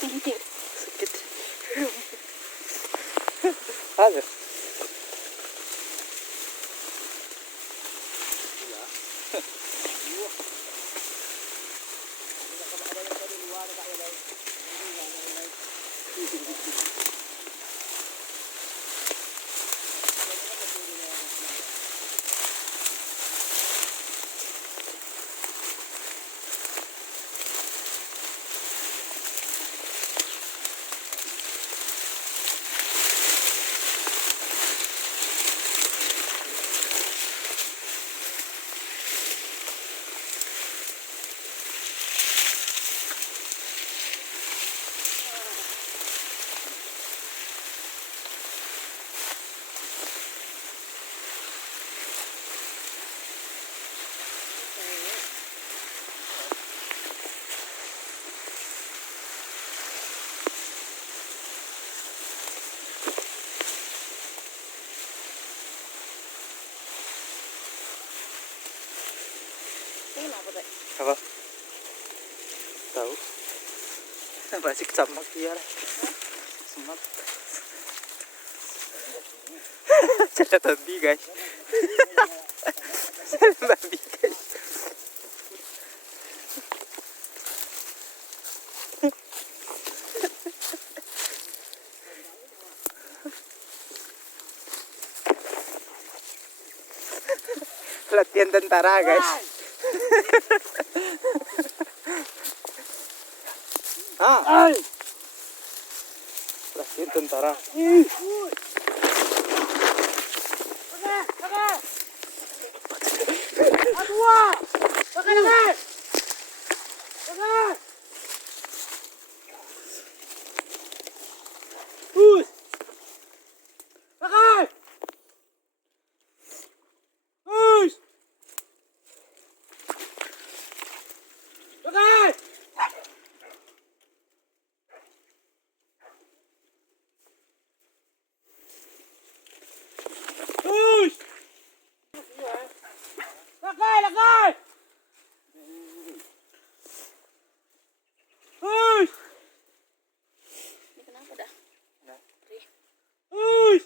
Sakit. Halo. Apa? Tahu? Masih kecamak dia lah. Semak. Cara babi guys. Cara babi guys. Latihan tentara guys. Latihan tentara.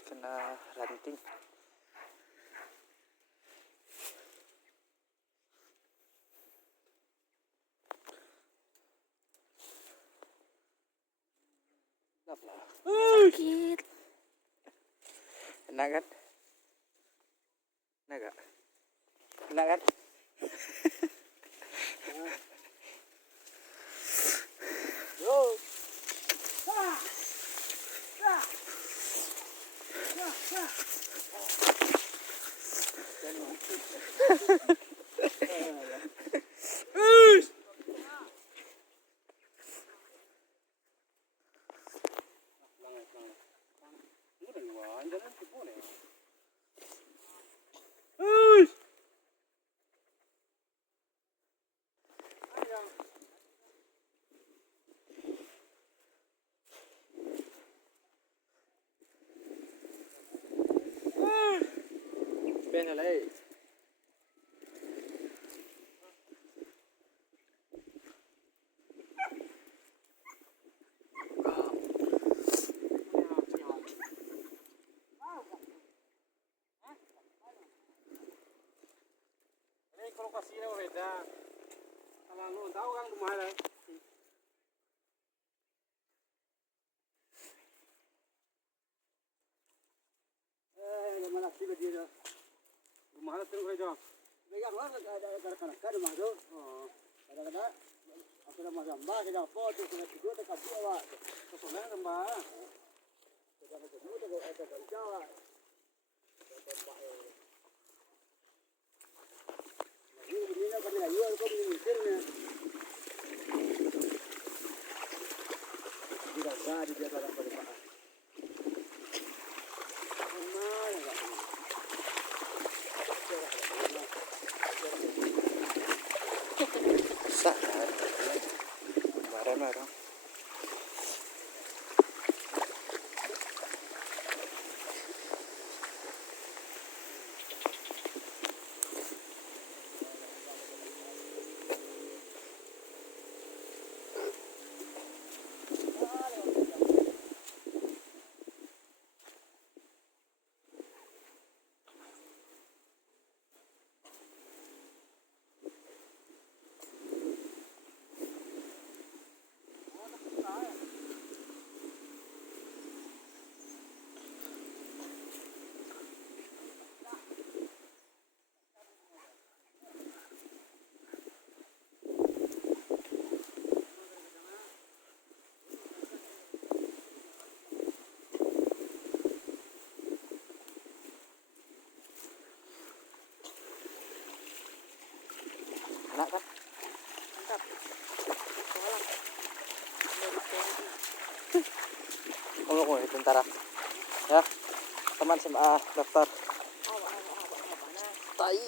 Kena ranting. Sakit. Enak kan? Enak gak? Enak kan? Ben halai. Kalau kasih lah beda. Kalau lu tahu kan kemana? Mana sih dia? Rumah terus aja. Yang lah ada kan rumah tu. Kadang-kadang aku dah macam bah kita foto kita tidur dekat bawah. Kesolan tambah. Kita ketemu dekat Jawa. Ini kami lagi aku mungkin tidak jadi dia pada pada Sadar. Marah-marah. Enak kan? Mantap. Tolong. Dari TNI. Kamu mau tentara. Ya. Teman SMA daftar. Awak. Nah. Tai.